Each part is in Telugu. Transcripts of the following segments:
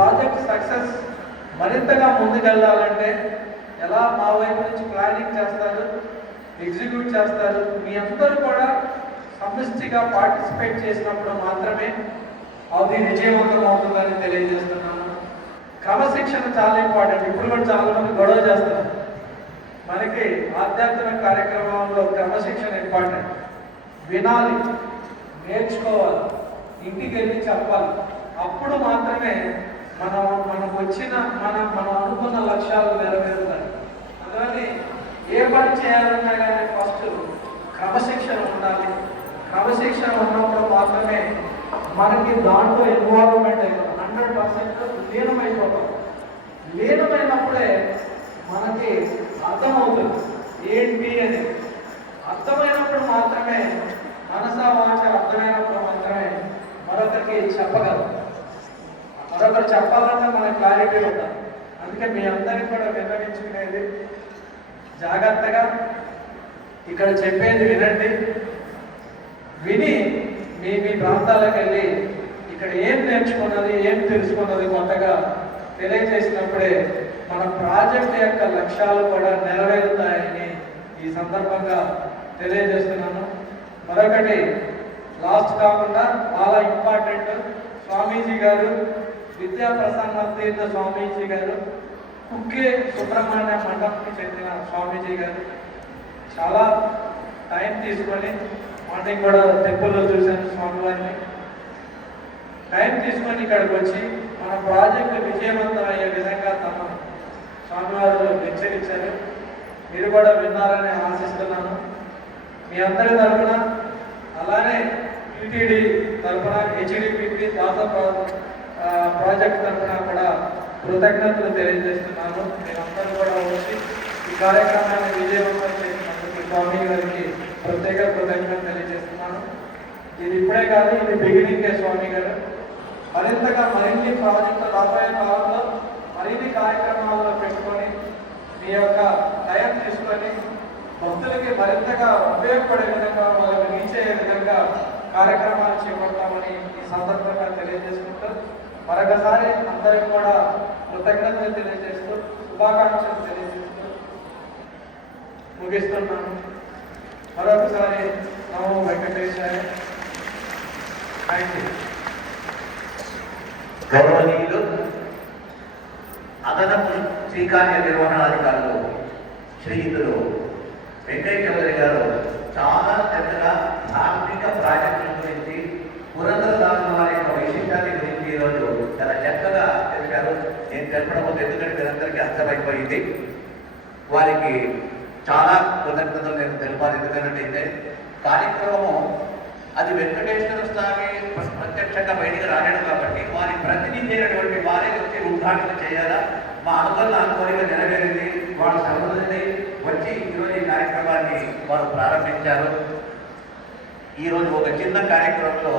ప్రాజెక్ట్ సక్సెస్ మరింతగా ముందుకెళ్ళాలంటే ఎలా మా వైపు నుంచి ప్లానింగ్ చేస్తారు, ఎగ్జిక్యూట్ చేస్తారు, మీ అందరూ కూడా సమిష్టిగా పార్టిసిపేట్ చేసినప్పుడు మాత్రమే అది విజయవంతం అవుతుందని తెలియజేస్తున్నాను. క్రమశిక్షణ చాలా ఇంపార్టెంట్. ఇప్పుడు కూడా చాలా మంది గొడవ చేస్తారు. మనకి ఆధ్యాత్మిక కార్యక్రమంలో క్రమశిక్షణ ఇంపార్టెంట్. వినాలి, నేర్చుకోవాలి, ఇంటికి వెళ్ళి చెప్పాలి. అప్పుడు మాత్రమే మనకు వచ్చిన మనం అనుకున్న లక్ష్యాలు నెరవేరుతాయి. అందుకని ఏ పని చేయాలన్నా కానీ ఫస్ట్ క్రమశిక్షణ ఉండాలి. క్రమశిక్షణ ఉన్నప్పుడు మాత్రమే మనకి దాంట్లో ఇన్వాల్వ్మెంట్ అయిపోతాం, 100% లీనమైపోతాం. లీనమైనప్పుడే మనకి అర్థమవుతుంది ఏంటి అని. అర్థమైనప్పుడు మాత్రమే మనసా వాచ అర్థమైనప్పుడు మాత్రమే మరొకరికి చెప్పగలం. మరొకరు చెప్పాలంటే మన క్లారిటీ ఉండాలి. అందుకే మీ అందరికీ కూడా విన్నవించుకునేది, జాగ్రత్తగా ఇక్కడ చెప్పేది వినండి. విని మీ ప్రాంతాలకు వెళ్ళి ఇక్కడ ఏం నేర్చుకున్నది, ఏం తెలుసుకున్నది కొత్తగా తెలియజేసినప్పుడే మన ప్రాజెక్ట్ యొక్క లక్ష్యాలు కూడా నెరవేరుతాయని ఈ సందర్భంగా తెలియజేస్తున్నాను. మరొకటి లాస్ట్ కాకుండా చాలా ఇంపార్టెంట్, స్వామీజీ గారు, విద్యా ప్రసన్న తీర్థ స్వామీజీ గారు, కుక్కే సుబ్రహ్మణ్య మండపంకి చెందిన స్వామీజీ గారు చాలా టైం తీసుకొని, మార్నింగ్ కూడా టెంపుల్లో చూశాను స్వామివారిని, టైం తీసుకొని ఇక్కడికి వచ్చి మన ప్రాజెక్టు విజయవంతం అయ్యే విధంగా తమ స్వామివారు లెక్చర్ ఇచ్చారు. మీరు కూడా విన్నారని ఆశిస్తున్నాను. మీ అందరి తరఫున, అలానే టీటీడీ తరఫున, హెచ్డిపిపి దాస ప్రాజెక్ట్ తరఫున కూడా కృతజ్ఞతలు తెలియజేస్తున్నాను. మీరందరూ కూడా వచ్చి ఈ కార్యక్రమాన్ని విజయవంతం చేసినందుకు స్వామి గారికి ప్రత్యేక కృతజ్ఞతలు తెలియజేస్తున్నాను. ఇది ఇప్పుడే కాదు, ఇది బిగినింగే. స్వామి గారు మరిన్ని ప్రాజెక్టులు రాబోయే కాలంలో మరిన్ని కార్యక్రమాల్లో పెట్టుకొని మీ యొక్క టైం తీసుకొని భక్తులకి మరింతగా ఉపయోగపడే విధంగా, వాళ్ళకి రీచ్ అయ్యే విధంగా కార్యక్రమాలు చేపడతామని ఈ సందర్భంగా తెలియజేసుకుంటూ, మరొకసారి అందరికి కూడా కృతజ్ఞతలు తెలియజేస్తూ, శుభాకాంక్షలు తెలియజేస్తూ ముగిస్తున్నాను. మరొకసారి నమో వెంకటేశాయ. Thank you. గౌరవనీయులు అదనపు శ్రీకార్య నిర్వహణాధికారులు శ్రీయుతులు వెంకయ్య చౌదరి గారు చాలా చక్కగా ధార్మిక ప్రాజెక్టుల గురించి, పురంధరదాసు వారి యొక్క వైశిష్టాన్ని గురించి ఈరోజు చాలా చక్కగా తెలిపారు. నేను తెలపడం ఎందుకంటే మీరందరికీ అర్థమైపోయింది. వారికి చాలా కృతజ్ఞతలు నేను తెలిపాలి. ఎందుకంటే కార్యక్రమం అది వెంకటేశ్వర స్వామి ప్రత్యక్షంగా బయటికి రాలేడు కాబట్టి వారి ప్రతినిధి అయినటువంటి వారే వచ్చి ఉద్ఘాటన చేయాలా, మా అనుకోనిగా నెరవేరింది, వాళ్ళ సర్వదని వచ్చి ఈరోజు ఈ కార్యక్రమాన్ని వారు ప్రారంభించారు. ఈరోజు ఒక చిన్న కార్యక్రమంలో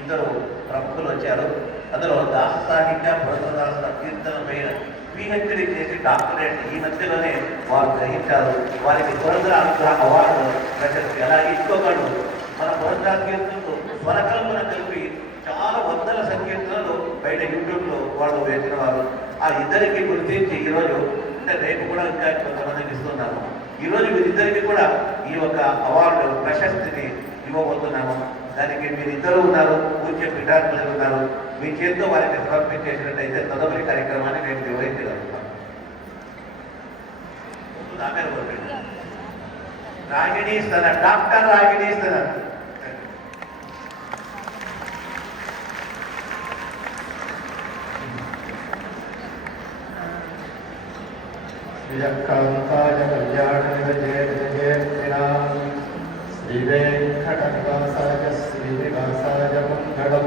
ఇద్దరు ప్రముఖులు వచ్చారు. అందులో దాస సాహిత్య పురంధరదాస కీర్తనపై పిహెచ్డి చేసి డాక్టరేట్ ఈ మధ్యలోనే వారు గ్రహించారు. వారికి పురంధర అనుగ్రహ అవార్డు ప్రశస్తి. అలాగే ఇంకొకళ్ళు మన పురంధర కీర్తనలు స్వరకల్పన కలిపి చాలా వందల సంకీర్తనలు బయట యూట్యూబ్లో వాళ్ళు వేసిన వారు. ఆ ఇద్దరికి గుర్తించి ఈరోజు, అంటే రేపు కూడా ఇంకా కొంతమందికి ఇస్తున్నాము. ఈరోజు వీరిద్దరికి కూడా ఈ యొక్క అవార్డు ప్రశస్తిని ఇవ్వబోతున్నాము. దానికి మీరిద్దరూ ఉన్నారు, పూజ్య పీఠాధిపతులు ఉన్నారు. మీ చేతితో వారికి సమర్పించేసినట్టయితే తదుపరి కార్యక్రమాన్ని నేను వివరించగలుగుతాను. రాగిణి స్తన, డాక్టర్ రాగిణి స్తన. శ్రీయకాంతాయ కళ్యాణనివజేర్జయేర్తినాం శ్రీవేంకటనివాసాయ శ్రీనివాసాయ మంగళం.